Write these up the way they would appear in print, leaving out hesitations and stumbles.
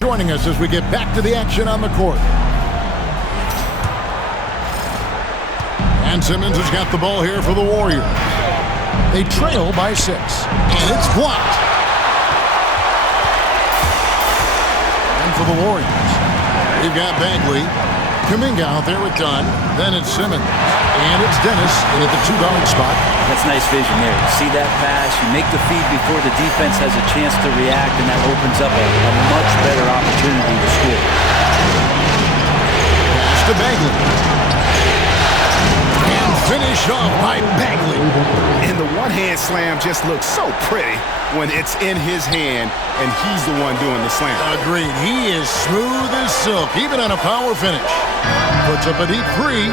Joining us as we get back to the action on the court. And Simmons has got the ball here for the Warriors. They trail by 6, and it's blocked. And for the Warriors, we've got Bagley. Kuminga out there with Dunn. Then it's Simmons. And it's Dennis in at the 2-guard spot. That's nice vision there. See that pass, you make the feed before the defense has a chance to react, and that opens up a much better opportunity to score. Pass to Bagley. And finished off by Bagley. And the one-hand slam just looks so pretty when it's in his hand and he's the one doing the slam. Agreed. He is smooth as silk, even on a power finish. Puts up a deep 3.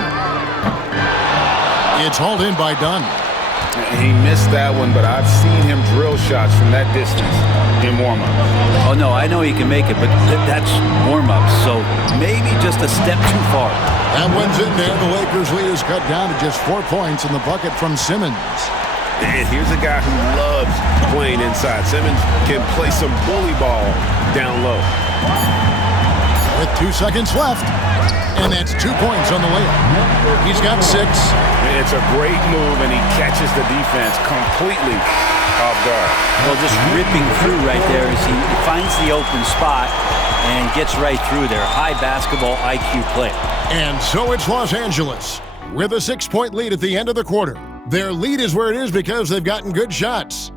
It's hauled in by Dunn. He missed that one, but I've seen him drill shots from that distance in warm-up. Oh, no, I know he can make it, but that's warm-up, so maybe just a step too far. That one's in there. The Lakers' lead is cut down to just 4 points in the bucket from Simmons. And here's a guy who loves playing inside. Simmons can play some bully ball down low. With 2 seconds left, and that's 2 points on the layup. He's got 6. It's a great move, and he catches the defense completely off guard. Well, just ripping through right there as he finds the open spot and gets right through there. High basketball IQ play. And so it's Los Angeles with a 6-point lead at the end of the quarter. Their lead is where it is because they've gotten good shots.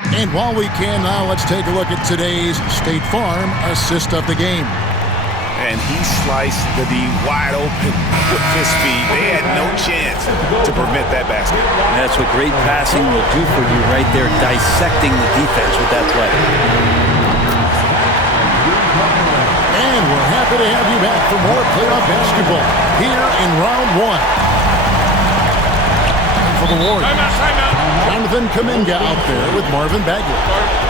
And while we can now, let's take a look at today's State Farm assist of the game. And he sliced the D wide open with his speed. They had no chance to prevent that basket. That's what great passing will do for you right there, dissecting the defense with that play. And we're happy to have you back for more playoff basketball here in round 1. And for the Warriors, Jonathan Kuminga out there with Marvin Bagley.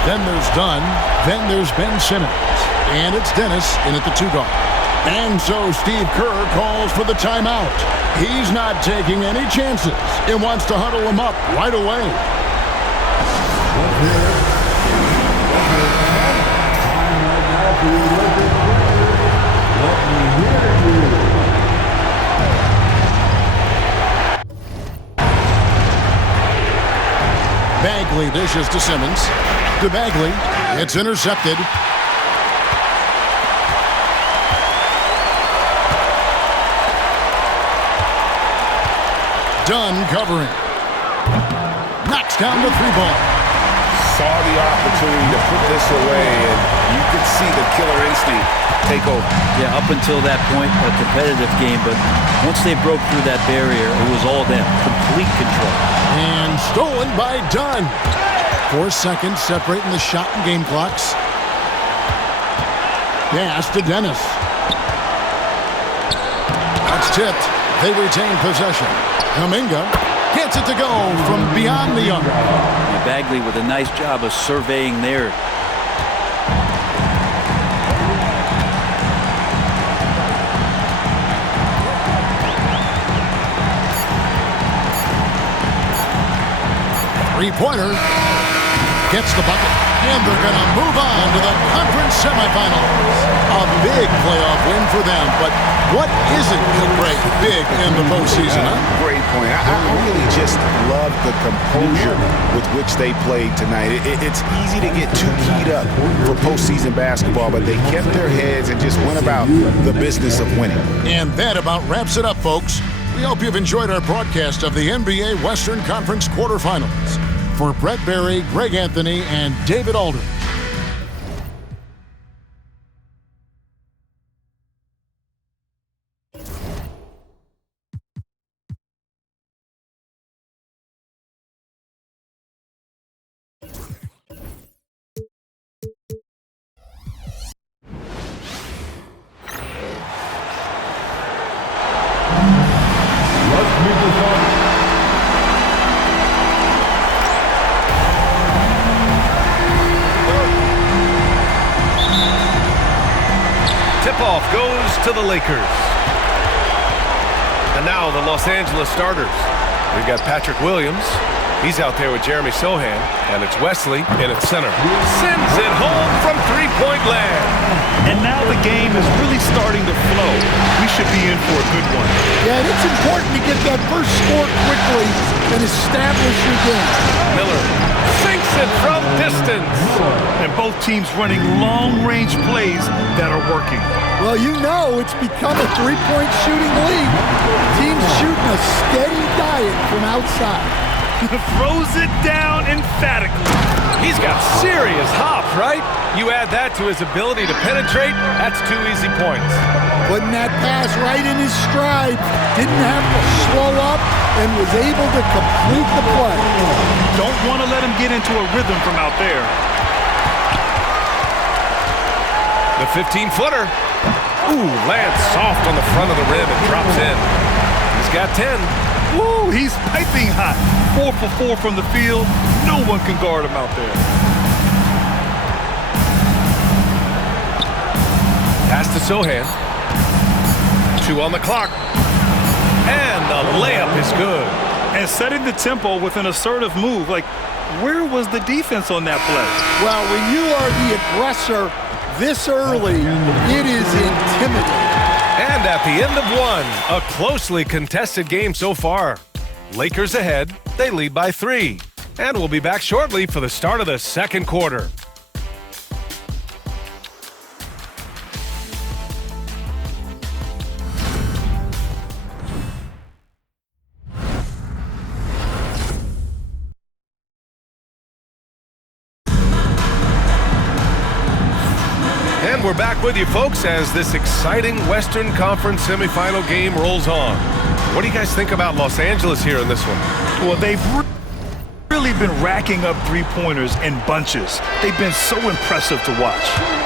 Then there's Dunn. Then there's Ben Simmons. And it's Dennis in at the 2-guard. And so Steve Kerr calls for the timeout. He's not taking any chances and wants to huddle them up right away. Bagley dishes to Simmons. To Bagley. It's intercepted. Dunn covering. Knocks down the 3-ball. Saw the opportunity to put this away, and you could see the killer instinct take over. Yeah, up until that point, a competitive game, but once they broke through that barrier, it was all them. Complete control. And stolen by Dunn. 4 seconds separating the shot and game clocks. Pass to Dennis. That's tipped. They retain possession. Kuminga gets it to go from beyond the arc. Bagley with a nice job of surveying there. Three-pointer. Gets the bucket. And they're going to move on to the conference semifinals. A big playoff win for them. But what isn't great big in the postseason, huh? Great point. I really just love the composure with which they played tonight. It's easy to get too keyed up for postseason basketball, but they kept their heads and just went about the business of winning. And that about wraps it up, folks. We hope you've enjoyed our broadcast of the NBA Western Conference quarterfinals. For Brett Berry, Greg Anthony, and David Aldridge. Tip-off goes to the Lakers. And now the Los Angeles starters. We've got Patrick Williams, He's out there with Jeremy Sohan, and it's Wesley in its center. Sends it home from three-point land. And now the game is really starting to flow. We should be in for a good one. Yeah, and it's important to get that first score quickly and establish your game. Miller sinks it from distance. And both teams running long-range plays that are working. Well, you know it's become a three-point shooting league. Teams shooting a steady diet from outside. Throws it down emphatically. He's got serious hop, right? You add that to his ability to penetrate, that's 2 easy points. Putting that pass right in his stride. Didn't have to slow up and was able to complete the play. Don't want to let him get into a rhythm from out there. The 15-footer. Ooh, lands soft on the front of the rim and drops in. He's got 10. Woo, he's piping hot. 4 for 4 from the field. No one can guard him out there. Pass to Sohan. 2 on the clock. And the layup is good. And setting the tempo with an assertive move. Like, where was the defense on that play? Well, when you are the aggressor this early, it is intimidating. And at the end of one, a closely contested game so far. Lakers ahead, they lead by 3. And we'll be back shortly for the start of the second quarter. And we're back with you, folks, as this exciting Western Conference semifinal game rolls on. What do you guys think about Los Angeles here in this one? Well, they've really been racking up three-pointers in bunches. They've been so impressive to watch.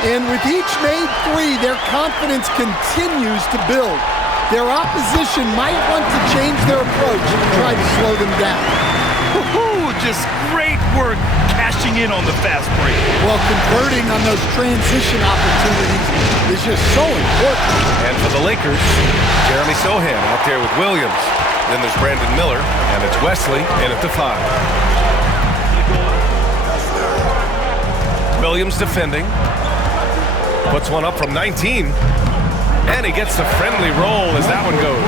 And with each made 3, their confidence continues to build. Their opposition might want to change their approach and try to slow them down. Woohoo! Just great work cashing in on the fast break. Well, converting on those transition opportunities is just so important. And for the Lakers, Jeremy Sohan out there with Williams. Then there's Brandon Miller, and it's Wesley in at the 5. Williams defending. Puts one up from 19. And he gets the friendly roll as that one goes.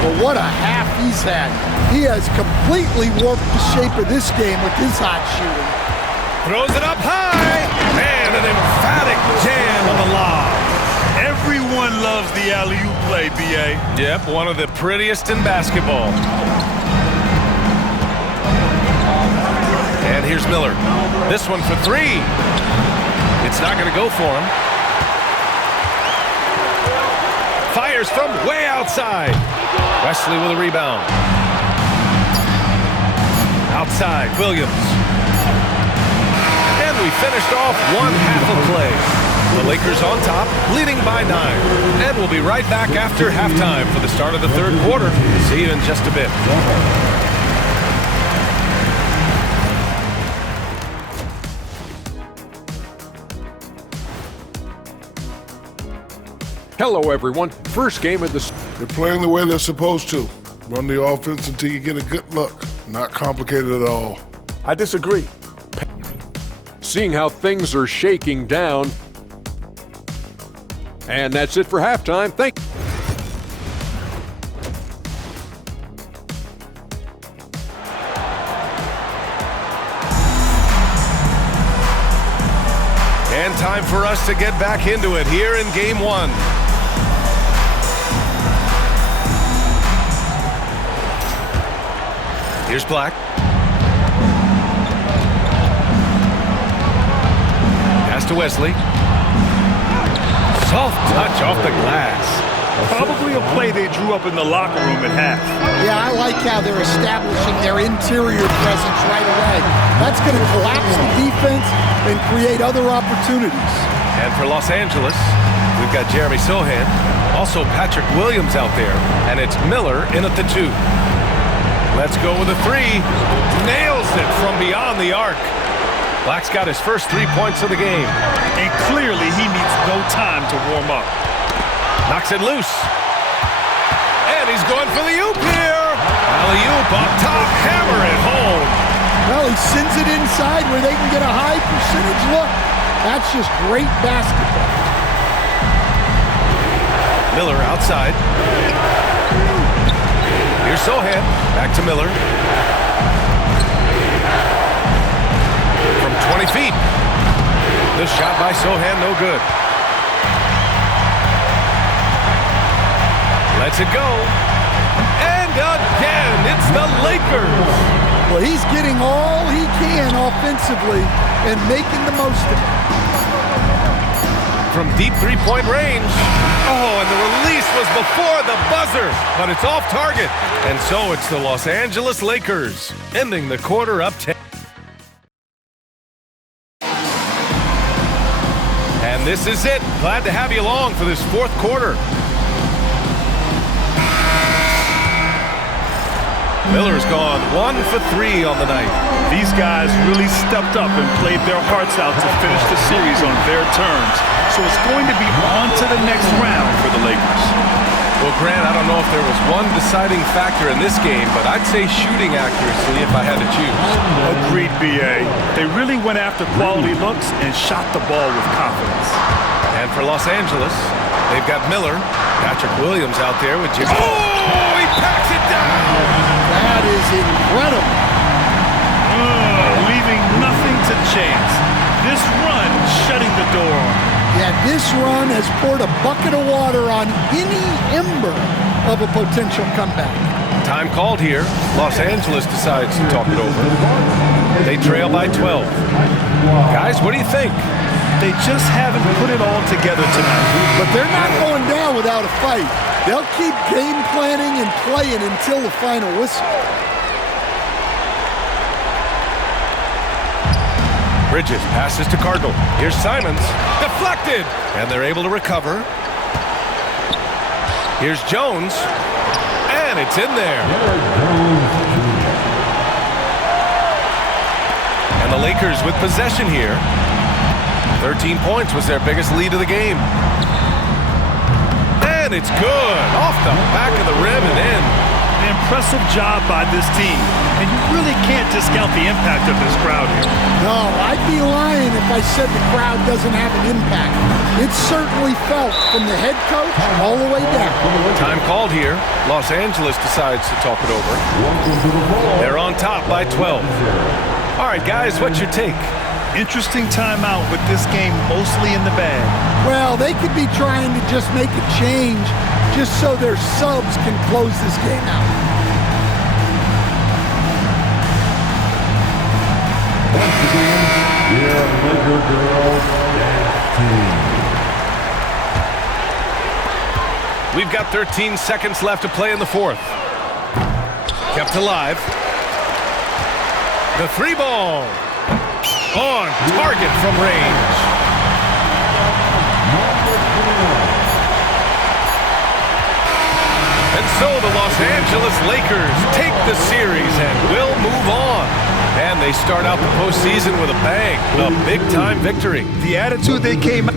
Well, what a half he's had. He has completely warped the shape of this game with his hot shooting. Throws it up high. And an emphatic jam on the lob. Everyone loves the alley-oop play, B.A. Yep, one of the prettiest in basketball. And here's Miller. This one for 3. It's not going to go for him. Fires from way outside. Wesley with a rebound. Outside, Williams. And we finished off one half of play. The Lakers on top, leading by 9. And we'll be right back after halftime for the start of the third quarter. See you in just a bit. Hello, everyone. First game of the... They're playing the way they're supposed to. Run the offense until you get a good look. Not complicated at all. I disagree. Seeing how things are shaking down. And that's it for halftime. Thank you. And time for us to get back into it here in Game 1. Here's Black. Pass to Wesley. Soft touch off the glass. Probably a play they drew up in the locker room at half. Yeah, I like how they're establishing their interior presence right away. That's going to collapse the defense and create other opportunities. And for Los Angeles, we've got Jeremy Sohan, also Patrick Williams out there, and it's Miller in at the 2. Let's go with a 3. Nails it from beyond the arc. Black's got his first 3 points of the game. And clearly he needs no time to warm up. Knocks it loose. And he's going for the oop here. Alley-oop up top, hammer it home. Well, he sends it inside where they can get a high percentage look. That's just great basketball. Miller outside. Here's Sohan. Back to Miller. From 20 feet. The shot by Sohan, no good. Lets it go. And again, it's the Lakers. Well, he's getting all he can offensively and making the most of it. From deep three-point range. Oh, and the release was before the buzzer, but it's off target. And so it's the Los Angeles Lakers, ending the quarter up 10. And this is it. Glad to have you along for this fourth quarter. Miller's gone 1 for 3 on the night. These guys really stepped up and played their hearts out to finish the series on their terms. So it's going to be on to the next round for the Lakers. Well, Grant, I don't know if there was one deciding factor in this game, but I'd say shooting accuracy if I had to choose. Agreed, B.A. They really went after quality looks and shot the ball with confidence. And for Los Angeles, they've got Miller, Patrick Williams out there with Jimmy. Oh, he packs it down! That is incredible. Leaving nothing to chance. This run shutting the door on him. Yeah, this run has poured a bucket of water on any ember of a potential comeback. Time called here. Los Angeles decides to talk it over. They trail by 12. Guys, what do you think? They just haven't put it all together tonight. But they're not going down without a fight. They'll keep game planning and playing until the final whistle. Bridges passes to Cardinal. Here's Simons. Deflected! And they're able to recover. Here's Jones. And it's in there. And the Lakers with possession here. 13 points was their biggest lead of the game. And it's good. Off the back of the rim and in. An impressive job by this team. And you really can't discount the impact of this crowd here. No, I'd be lying if I said the crowd doesn't have an impact. It's certainly felt from the head coach all the way down. Time called here. Los Angeles decides to talk it over. They're on top by 12. All right, guys, what's your take? Interesting timeout with this game mostly in the bag. Well, they could be trying to just make a change just so their subs can close this game out. Once again, your Laker girls dance team. We've got 13 seconds left to play in the fourth. Kept alive. The three ball. On target from range. And so the Los Angeles Lakers take the series and will move on. And they start out the postseason with a bang, a big-time victory. The attitude they came out.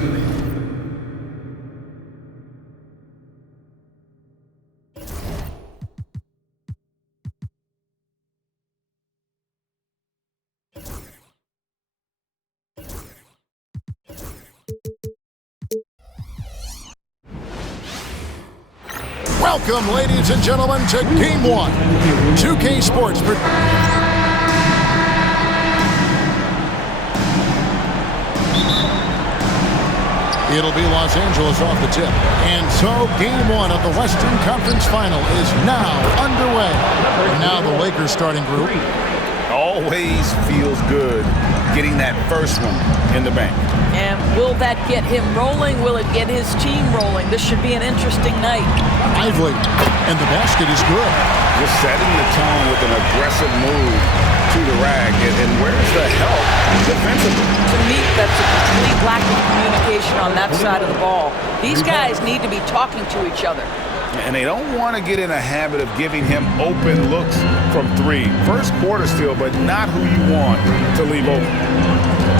Welcome, ladies and gentlemen, to Game 1. 2K Sports. It'll be Los Angeles off the tip. And so Game 1 of the Western Conference Final is now underway. And now the Lakers starting group. Always feels good getting that first one in the bank. And will that get him rolling? Will it get his team rolling? This should be an interesting night. Lively. And the basket is good. Just setting the tone with an aggressive move to the rack. And where's the help defensively? To me, that's a complete lack of communication on that side of the ball. These guys need to be talking to each other. And they don't want to get in a habit of giving him open looks from three. First quarter still, but not who you want to leave open.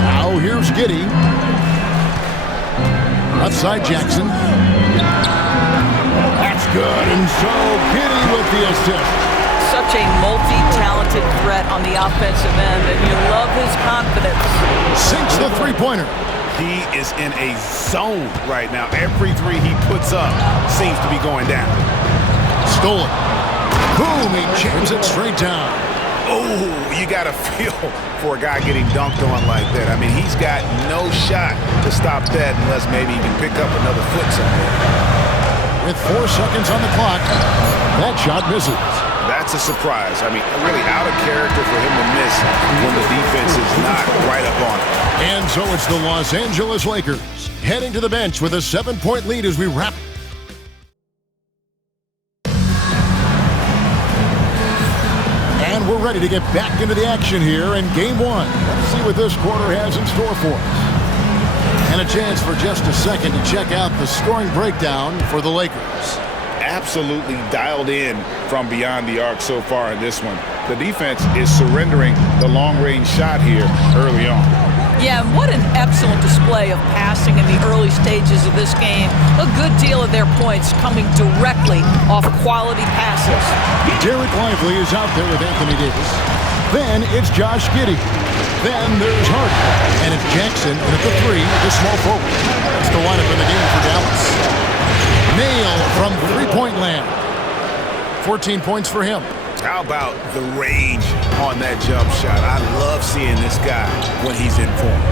Now here's Giddey. Left side Jackson. That's good. And so Giddey with the assist. Such such a multi-talented threat on the offensive end, and you love his confidence. Sinks the three-pointer. He is in a zone right now. Every three he puts up seems to be going down. Stolen. Boom, he jams it straight down. Oh, you got to feel for a guy getting dunked on like that. I mean, he's got no shot to stop that unless maybe he can pick up another foot somewhere. With 4 seconds on the clock, that shot misses. That's a surprise. I mean, really out of character for him to miss when the defense is not right up on it. And so it's the Los Angeles Lakers heading to the bench with a 7-point lead as we wrap. And we're ready to get back into the action here in Game 1. Let's see what this quarter has in store for us. And a chance for just a second to check out the scoring breakdown for the Lakers. Absolutely dialed in from beyond the arc so far in this one. The defense is surrendering the long-range shot here early on. Yeah, and what an excellent display of passing in the early stages of this game. A good deal of their points coming directly off quality passes. Derek Lively is out there with Anthony Davis. Then it's Josh Giddey. Then there's Harden. And it's Jackson at the 3, the small forward. That's the lineup in the game for Dallas. Nail from three-point land. 14 points for him. How about the range on that jump shot? I love seeing this guy when he's in form.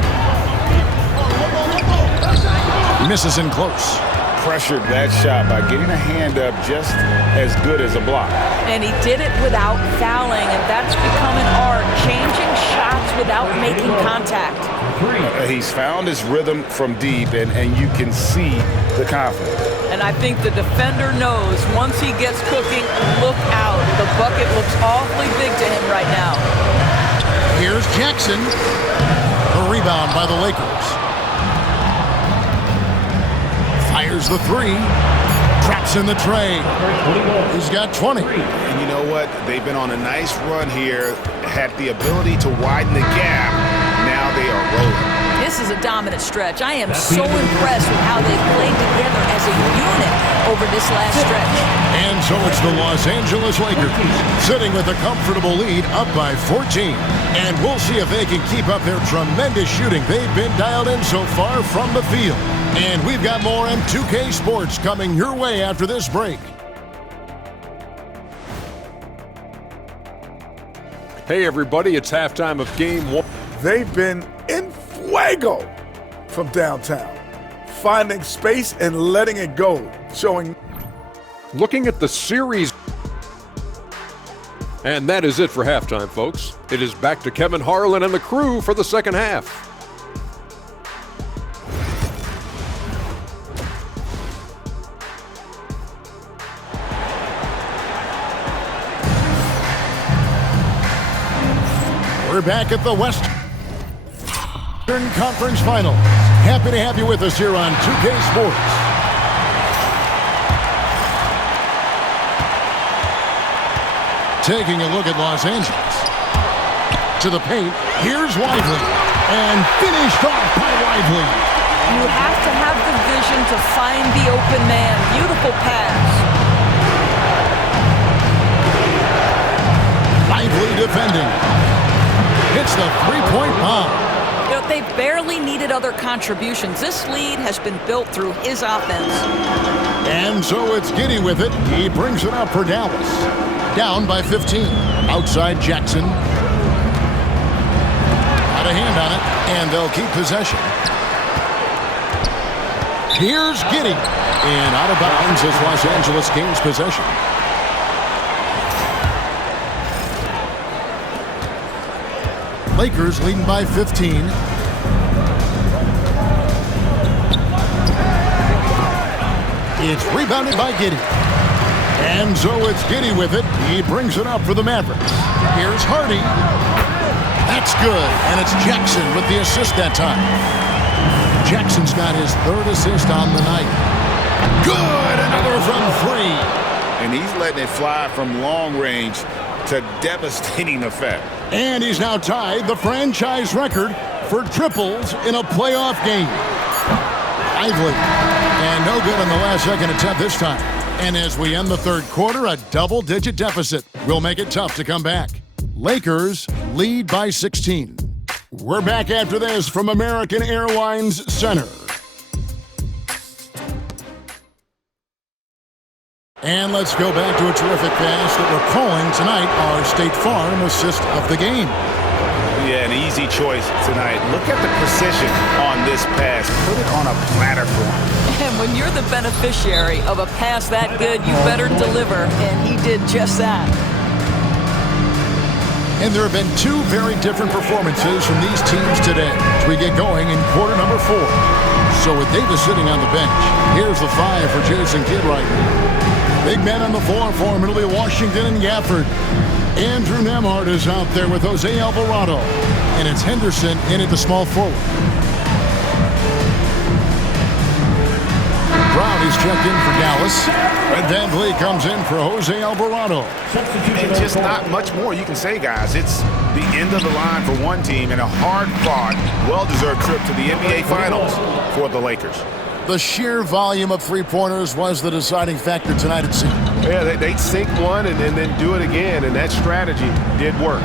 Misses in close. Pressured that shot by getting a hand up just as good as a block. And he did it without fouling, and that's become an art, changing shots without making contact. He's found his rhythm from deep, and you can see the confidence. And I think the defender knows once he gets cooking, look out. The bucket looks awfully big to him right now. Here's Jackson. A rebound by the Lakers. Fires the 3. Traps in the tray. He's got 20. And you know what? They've been on a nice run here. Had the ability to widen the gap. Now they are rolling. This is a dominant stretch. I am so impressed with how they've played together as a unit over this last stretch. And so it's the Los Angeles Lakers sitting with a comfortable lead up by 14. And we'll see if they can keep up their tremendous shooting they've been dialed in so far from the field. And we've got more M2K Sports coming your way after this break. Hey everybody, it's halftime of Game 1. They've been in fuego from downtown, finding space and letting it go, showing. Looking at the series. And that is it for halftime, folks. It is back to Kevin Harlan and the crew for the second half. We're back at the Western Conference Finals. Happy to have you with us here on 2K Sports. Taking a look at Los Angeles. To the paint, here's Lively. And finished off by Lively. You have to have the vision to find the open man. Beautiful pass. Lively defending. Hits the three-point bomb. You know, they barely needed other contributions. This lead has been built through his offense. And so it's Giddey with it. He brings it up for Dallas. Down by 15. Outside Jackson. Got a hand on it, and they'll keep possession. Here's Giddey. And out of bounds as Los Angeles gains possession. Lakers leading by 15. It's rebounded by Giddey. And so it's Giddey with it. He brings it up for the Mavericks. Here's Hardy. That's good. And it's Jackson with the assist that time. Jackson's got his third assist on the night. Good. Another from 3. And he's letting it fly from long range to devastating effect. And he's now tied the franchise record for triples in a playoff game. Lively. And no good on the last second attempt this time. And as we end the third quarter, a double-digit deficit will make it tough to come back. Lakers lead by 16. We're back after this from American Airlines Center. And let's go back to a terrific pass that we're calling tonight our State Farm assist of the game. Yeah, an easy choice tonight. Look at the precision on this pass. Put it on a platter for him. And when you're the beneficiary of a pass that good, you better deliver, and he did just that. And there have been two very different performances from these teams today as we get going in quarter number 4. So with Davis sitting on the bench, here's the 5 for Jason Kidd right now. Big men on the floor for him. It'll be Washington and Gafford. Andrew Nembhard is out there with Jose Alvarado. And it's Henderson in at the small forward. Brown is checked in for Dallas. And Van Vliet comes in for Jose Alvarado. And just not much more you can say, guys. It's the end of the line for one team and a hard-fought, well-deserved trip to the NBA Finals for the Lakers. The sheer volume of three-pointers was the deciding factor tonight, it seemed. Yeah, they'd sink one and then do it again, and that strategy did work.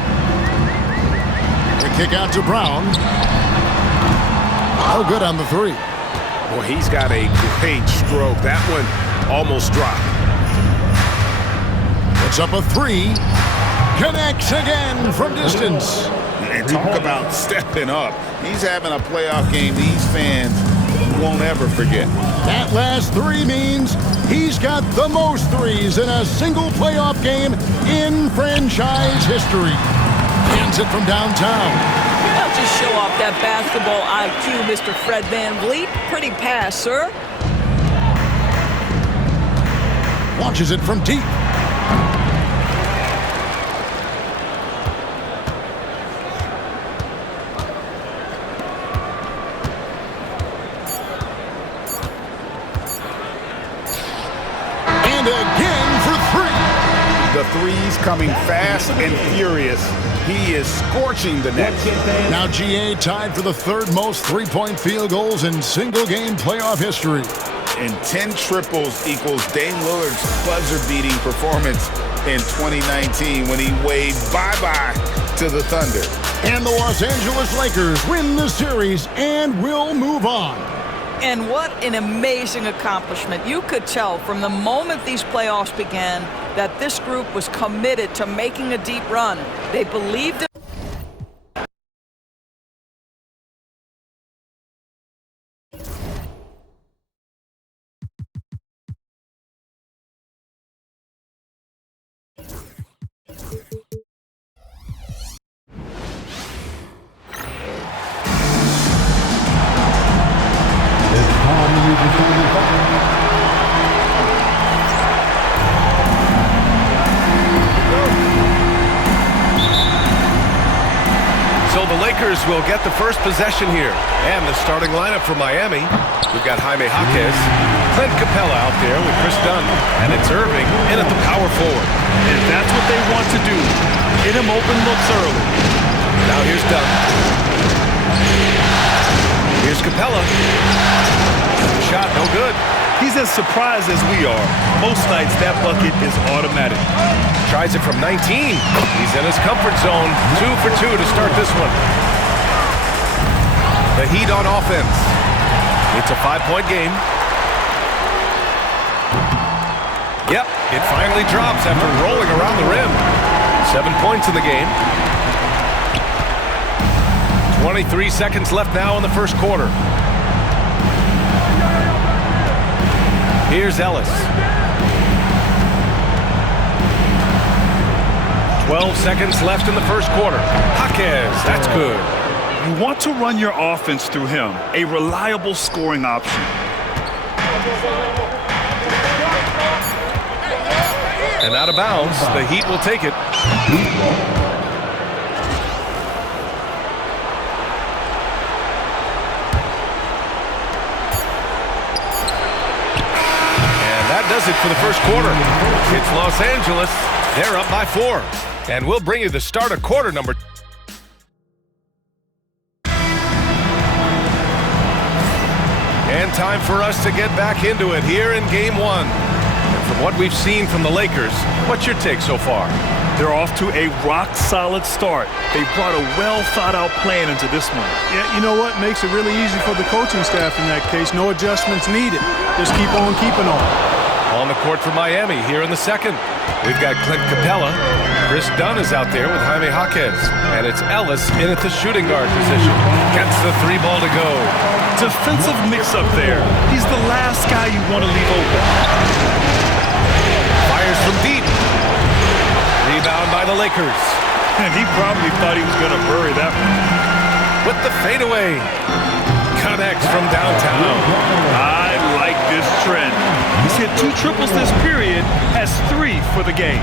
The kick out to Brown. No good on the 3. Well, he's got a great stroke. That one almost dropped. It's up a 3. Connects again from distance. And talk about stepping up. He's having a playoff game these fans won't ever forget. That last 3 means he's got the most threes in a single playoff game in franchise history. Hands it from downtown. Well, just show off that basketball IQ, Mr. Fred Van Vliet. Pretty pass, sir. Launches it from deep. Again for 3. The threes coming fast and furious. He is scorching the net. Now GA tied for the 3rd most three-point field goals in single-game playoff history. And 10 triples equals Dame Lillard's buzzer-beating performance in 2019 when he waved bye-bye to the Thunder. And the Los Angeles Lakers win the series and will move on. And what an amazing accomplishment. You could tell from the moment these playoffs began that this group was committed to making a deep run. They believed in So the Lakers will get the first possession here. And the starting lineup for Miami. We've got Jaime Jaquez, Clint Capella out there with Chris Dunn, and it's Irving in at the power forward. And that's what they want to do. Get him open looks early. Now here's Dunn. Here's Capella. Shot no good. He's as surprised as we are. Most nights that bucket is automatic. Tries it from 19. He's in his comfort zone. 2 for 2 to start this one. The Heat on offense. It's a 5-point game. Yep, it finally drops after rolling around the rim. 7 points in the game. 23 seconds left now in the first quarter. Here's Ellis. 12 seconds left in the first quarter. Jaquez, that's good. You want to run your offense through him, a reliable scoring option. And out of bounds, the Heat will take it. Does it for the first quarter. It's Los Angeles. They're up by 4. And we'll bring you the start of quarter number. And time for us to get back into it here in game 1. from what we've seen from the Lakers, what's your take so far? They're off to a rock-solid start. They brought a well-thought-out plan into this one. Yeah, you know what? Makes it really easy for the coaching staff in that case. No adjustments needed. Just keep on keeping on. On the court for Miami here in the second. We've got Clint Capella. Chris Dunn is out there with Jaime Jaquez. And it's Ellis in at the shooting guard position. Gets the 3 ball to go. Defensive mix-up there. He's the last guy you want to leave open. Fires from deep. Rebound by the Lakers. And he probably thought he was going to bury that one. With the fadeaway. Connects from downtown. I like this trend. He's hit 2 triples this period, has 3 for the game.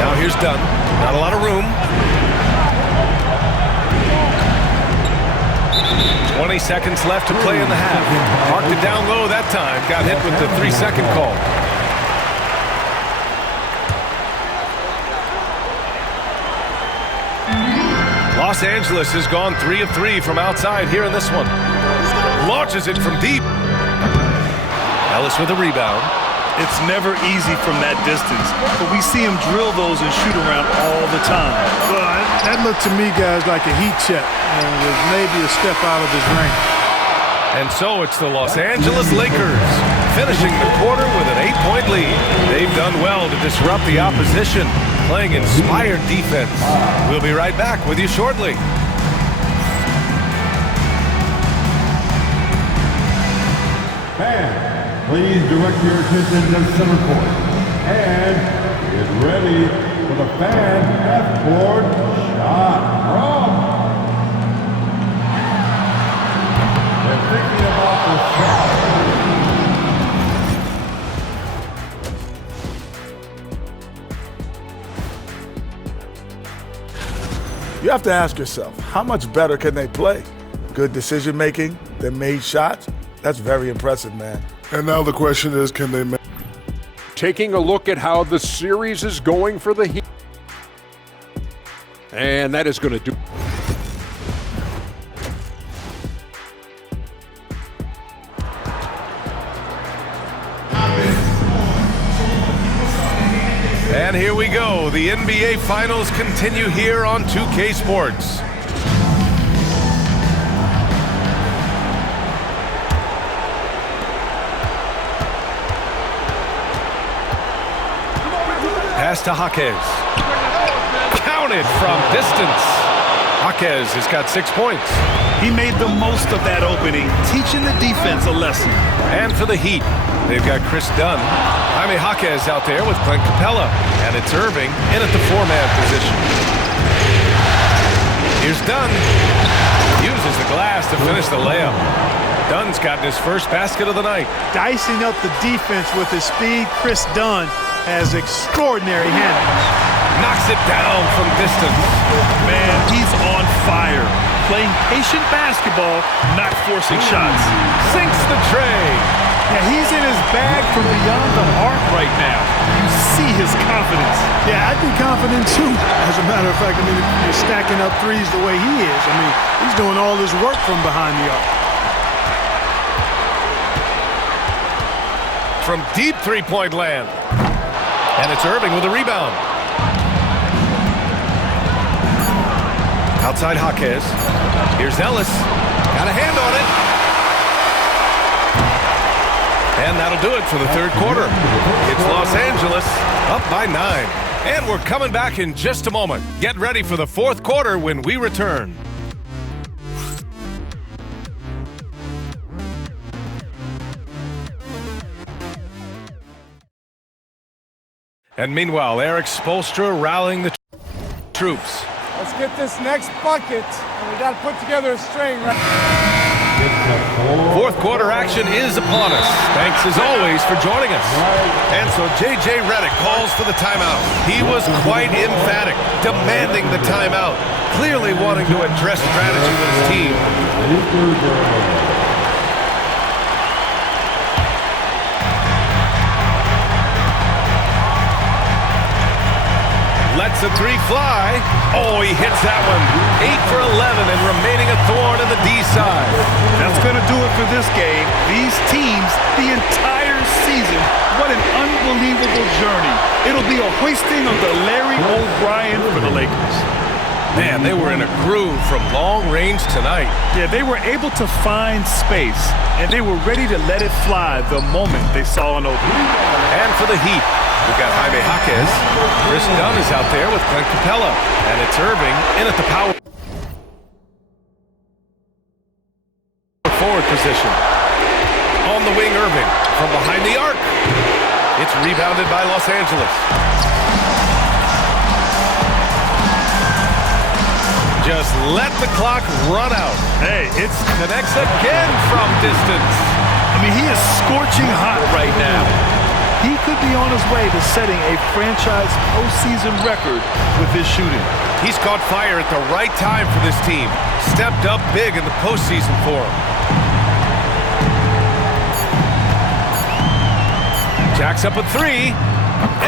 Now here's Dunn. Not a lot of room. 20 seconds left to play in the half. Marked it down low that time. Got hit with the 3-second call. Los Angeles has gone 3 of 3 from outside here in this one. Launches it from deep. Ellis with a rebound. It's never easy from that distance, but we see him drill those and shoot around all the time. Well, that looked to me, guys, like a heat check. With maybe a step out of his range. And so it's the Los Angeles Lakers finishing the quarter with an 8-point lead. They've done well to disrupt the opposition, playing inspired defense. We'll be right back with you shortly. Fans, please direct your attention to center court. And get ready for the fan F-board shot from. They're thinking about the shot. You have to ask yourself, how much better can they play? Good decision making, they made shots. That's very impressive, man. And now the question is, can they make? Taking a look at how the series is going for the Heat. And that is going to do. And here we go. The NBA Finals continue here on 2K Sports. Pass to Jaquez. Counted from distance. Jaquez has got 6 points. He made the most of that opening, teaching the defense a lesson. And for the Heat, they've got Chris Dunn. Jaime Jaquez out there with Clint Capella. And it's Irving in at the 4-man position. Here's Dunn. Uses the glass to finish the layup. Dunn's gotten his first basket of the night. Dicing up the defense with his speed, Chris Dunn has extraordinary handling. Knocks it down from distance. Man, he's on fire. Playing patient basketball, not forcing shots. Sinks the tray. Yeah, he's in his bag from beyond the arc right now. You see his confidence. Yeah, I'd be confident too. As a matter of fact, I mean, you're stacking up threes the way he is. I mean, he's doing all his work from behind the arc. From deep three-point land. And it's Irving with a rebound. Outside Jaquez. Here's Ellis. Got a hand on it. And that'll do it for the third quarter. It's Los Angeles up by 9. And we're coming back in just a moment. Get ready for the fourth quarter when we return. And meanwhile, Eric Spoelstra rallying the troops. Let's get this next bucket, and we got to put together a string. Fourth quarter action is upon us. Thanks as always for joining us. And so J.J. Redick calls for the timeout. He was quite emphatic, demanding the timeout, clearly wanting to address strategy with his team. Let's Lets the three fly. Oh, he hits that one. 8 for 11 and remaining a thorn in the D side. That's going to do it for this game. These teams, the entire season, what an unbelievable journey. It'll be a hoisting of the Larry O'Brien for the Lakers. Man, they were in a groove from long range tonight. Yeah, they were able to find space, and they were ready to let it fly the moment they saw an opening. And for the Heat, we've got Jaime Jaquez. Chris Dunn is out there with Clint Capella. And it's Irving in at the power forward position. On the wing, Irving from behind the arc. It's rebounded by Los Angeles. Just let the clock run out. Hey, it's connects again from distance. I mean, he is scorching hot right now. He could be on his way to setting a franchise postseason record with his shooting. He's caught fire at the right time for this team. Stepped up big in the postseason for him. Jacks up a three.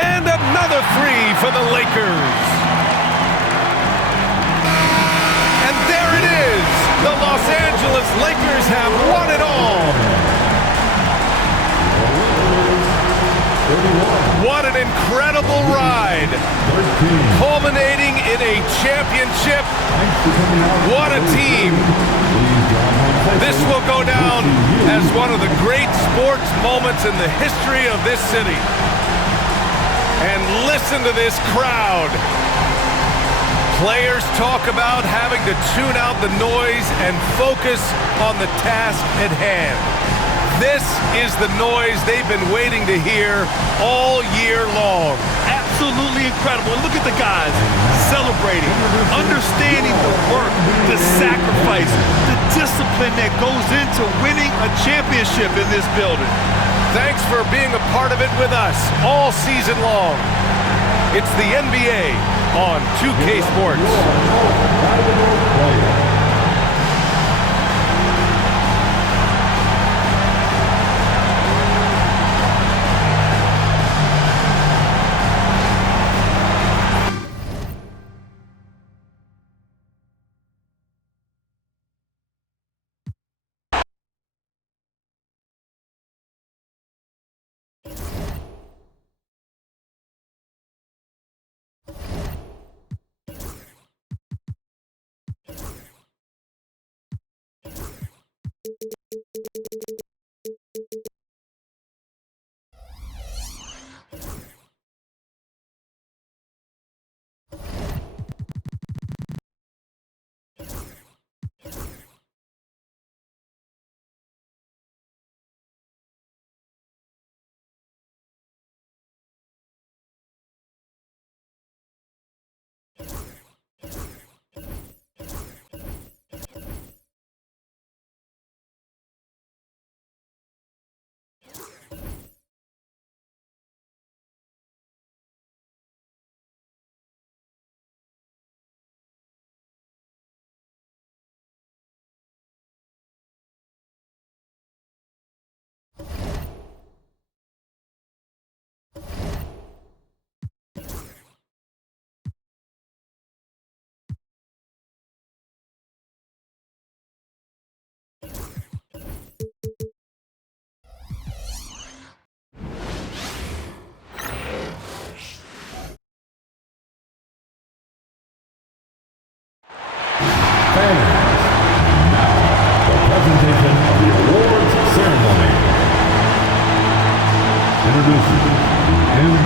And another three for the Lakers. And there it is. The Los Angeles Lakers have won it all. What an incredible ride. Culminating in a championship. What a team. This will go down as one of the great sports moments in the history of this city. And listen to this crowd. Players talk about having to tune out the noise and focus on the task at hand. This is the noise they've been waiting to hear all year long. Absolutely incredible. And look at the guys celebrating, understanding the work, the sacrifice, the discipline that goes into winning a championship in this building. Thanks for being a part of it with us all season long. It's the NBA on 2K Sports.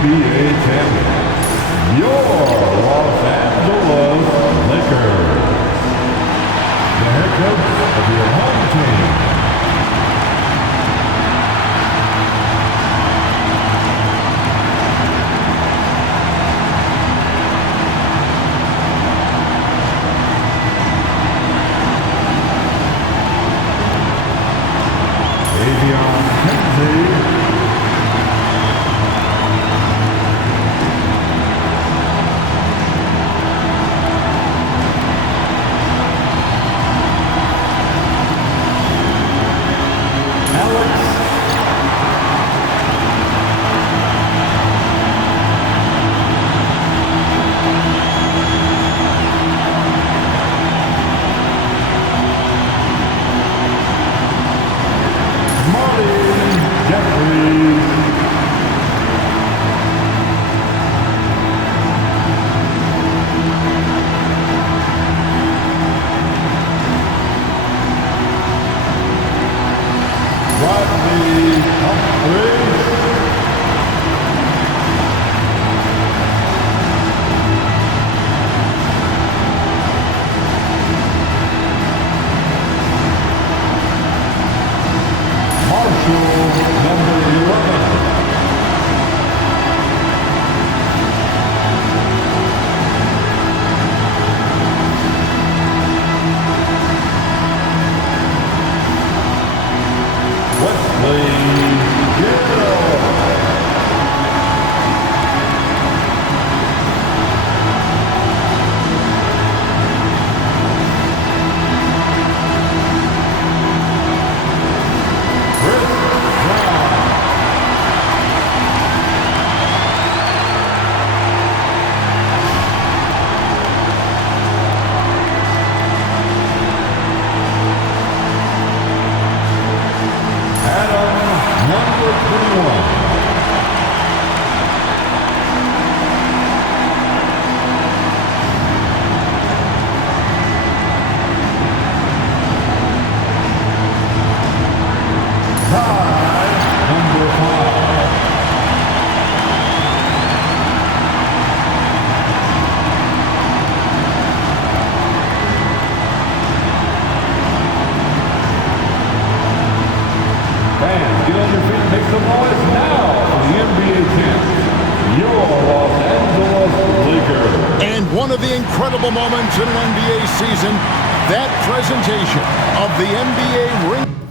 NBA champions, your Los Angeles Lakers. The head coach of your home team, incredible moments in an NBA season. That presentation of the NBA ring.